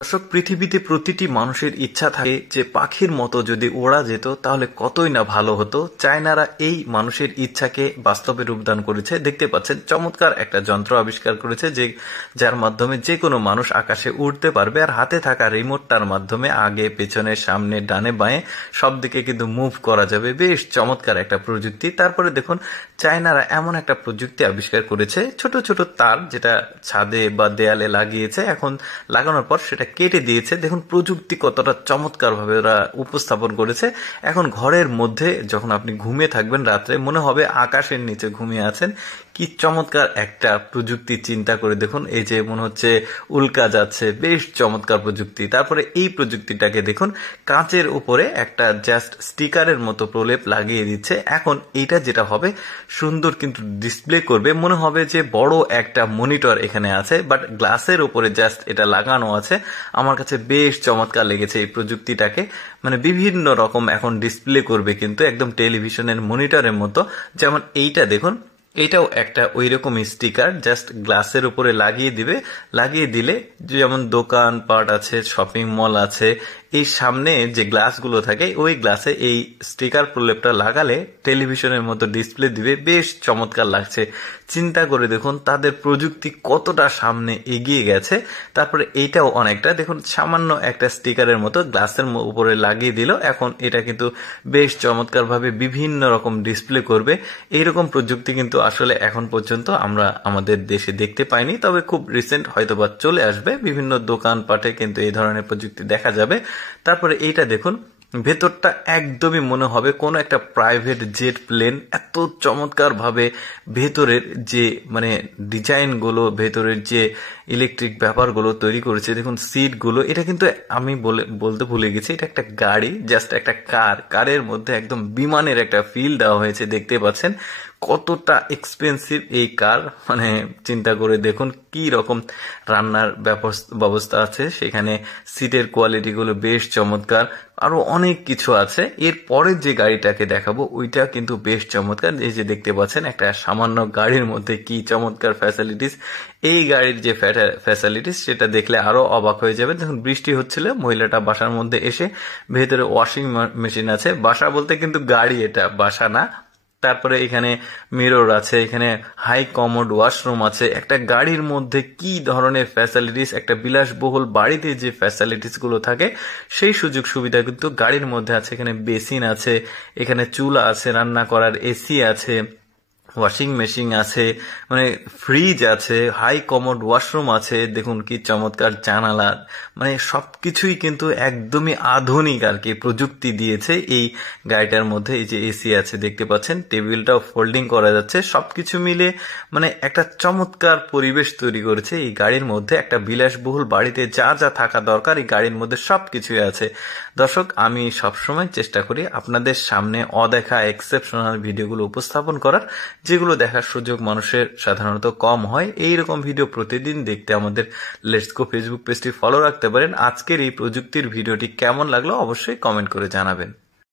দর্শক, পৃথিবীতে প্রতিটি মানুষের ইচ্ছা থাকে যে পাখির মতো যদি ওড়া যেত তাহলে কতই না ভালো হতো। চায়নারা এই মানুষের ইচ্ছাকে বাস্তবে রূপদান করেছে। দেখতে পাচ্ছেন চমৎকার একটা যন্ত্র আবিষ্কার করেছে যার মাধ্যমে যে কোনো মানুষ আকাশে উড়তে পারবে, আর হাতে থাকা রিমোটটার মাধ্যমে আগে পেছনে সামনে ডানে বাঁয়ে সব দিকে কিন্তু মুভ করা যাবে। বেশ চমৎকার একটা প্রযুক্তি। তারপরে দেখুন চায়নারা এমন একটা প্রযুক্তি আবিষ্কার করেছে, ছোট ছোট তার যেটা ছাদে বা দেয়ালে লাগিয়েছে, এখন লাগানোর পর সেটা কেটে দিয়েছে। দেখুন প্রযুক্তি কতটা চমৎকার ভাবে ওরা উপস্থাপন করেছে। এখন ঘরের মধ্যে যখন আপনি ঘুমিয়ে থাকবেন রাত্রে, মনে হবে আকাশের নিচে ঘুমিয়ে আছেন। কি চমৎকার একটা প্রযুক্তি, চিন্তা করে দেখুন। এই যে মনে হচ্ছে উল্কা যাচ্ছে, বেশ চমৎকার প্রযুক্তি। তারপরে এই প্রযুক্তিটাকে দেখুন কাঁচের উপরে একটা জাস্ট স্টিকারের মতো প্রলেপ লাগিয়ে দিচ্ছে। এখন এইটা যেটা হবে, সুন্দর কিন্তু ডিসপ্লে করবে, মনে হবে যে বড় একটা মনিটর এখানে আছে, বাট গ্লাসের উপরে জাস্ট এটা লাগানো আছে। আমার কাছে বেশ চমৎকার লেগেছে এই প্রযুক্তিটাকে। মানে বিভিন্ন রকম এখন ডিসপ্লে করবে, কিন্তু একদম টেলিভিশনের মনিটরের মতো। যেমন এইটা দেখুন, এটাও একটা ওই রকম স্টিকার, জাস্ট গ্লাসের উপরে লাগিয়ে দিবে। লাগিয়ে দিলে যেমন দোকান পাট আছে, শপিং মল আছে, এই সামনে যে গ্লাসগুলো থাকে ওই গ্লাসে এই স্টিকার প্রলেপটা লাগালে টেলিভিশনের মতো ডিসপ্লে দিবে। বেশ চমৎকার লাগছে। চিন্তা করে দেখুন তাদের প্রযুক্তি কতটা সামনে এগিয়ে গেছে। তারপরে এইটাও অনেকটা দেখুন, সামান্য একটা স্টিকারের মতো গ্লাসের উপরে লাগিয়ে দিল, এখন এটা কিন্তু বেশ চমৎকার ভাবে বিভিন্ন রকম ডিসপ্লে করবে। এইরকম প্রযুক্তি কিন্তু আসলে এখন পর্যন্ত আমরা আমাদের দেশে দেখতে পাইনি, তবে খুব রিসেন্ট হয়তোবা চলে আসবে। বিভিন্ন দোকানপাটে কিন্তু এই ধরনের প্রযুক্তি দেখা যাবে। তারপরে এইটা দেখুন, ভেতরটা একদমই মনে হবে কোনো একটা প্রাইভেট জেট প্লেন। এত চমৎকার ভাবে ভেতরের যে মানে ডিজাইন গুলো, ভেতরের যে ইলেকট্রিক ব্যাপারগুলো তৈরি করেছে, দেখুন সিট গুলো, এটা কিন্তু আমি বলতে ভুলে গেছি, এটা একটা গাড়ি, জাস্ট একটা কারের মধ্যে একদম বিমানের একটা ফিল দেওয়া হয়েছে। দেখতে পাচ্ছেন কতটা এক্সপেন্সিভ এই কার। মানে চিন্তা করে দেখুন কি রকম রান্নার ব্যবস্থা আছে সেখানে, সিটের কোয়ালিটি গুলো বেশ চমৎকার, আরো অনেক কিছু আছে। এর পরের যে গাড়িটাকে দেখাবো ওইটা কিন্তু বেশ চমৎকার। এই যে দেখতে পাচ্ছেন একটা সামান্য গাড়ির মধ্যে কি চমৎকার ফ্যাসিলিটিস। এই গাড়ির যে ফ্যাসিলিটিস সেটা দেখলে আরো অবাক হয়ে যাবে। দেখুন বৃষ্টি হচ্ছিল, মহিলাটা বাসার মধ্যে এসে ভেতরে ওয়াশিং মেশিন আছে। বাসা বলতে কিন্তু গাড়ি, এটা বাসা না। তারপরে এখানে মিরর আছে, এখানে হাই কমোড ওয়াশরুম আছে। একটা গাড়ির মধ্যে কি ধরনের ফ্যাসিলিটিস, একটা বিলাসবহুল বাড়িতে যে ফ্যাসিলিটিস গুলো থাকে সেই সুযোগ সুবিধা কিন্তু গাড়ির মধ্যে আছে। এখানে বেসিন আছে, এখানে চুলা আছে রান্না করার, এসি আছে, ওয়াশিং মেশিন আছে, মানে ফ্রিজ আছে, হাই কমোড ওয়াশরুম আছে। দেখুন কি চমৎকার জানালা, মানে সবকিছুই কিন্তু একদমই আধুনিক আর কি প্রযুক্তি দিয়েছে এই গাড়িটার মধ্যে। এই যে এসি আছে দেখতে পাচ্ছেন, টেবিলটাও ফোল্ডিং করা যাচ্ছে। সবকিছু মিলে মানে একটা চমৎকার পরিবেশ তৈরি করেছে এই গাড়ির মধ্যে। একটা বিলাসবহুল বাড়িতে যা যা থাকা দরকার এই গাড়ির মধ্যে সবকিছুই আছে। দর্শক, আমি সবসময় চেষ্টা করি আপনাদের সামনে অদেখা এক্সেপশনাল ভিডিওগুলো উপস্থাপন করার, যেগুলো দেখার সুযোগ মানুষের সাধারণত কম হয়। এইরকম ভিডিও প্রতিদিন দেখতে আমাদের লেটস গো ফেসবুক পেজটি ফলো রাখতে পারেন। আজকের এই প্রযুক্তির ভিডিওটি কেমন লাগলো অবশ্যই কমেন্ট করে জানাবেন।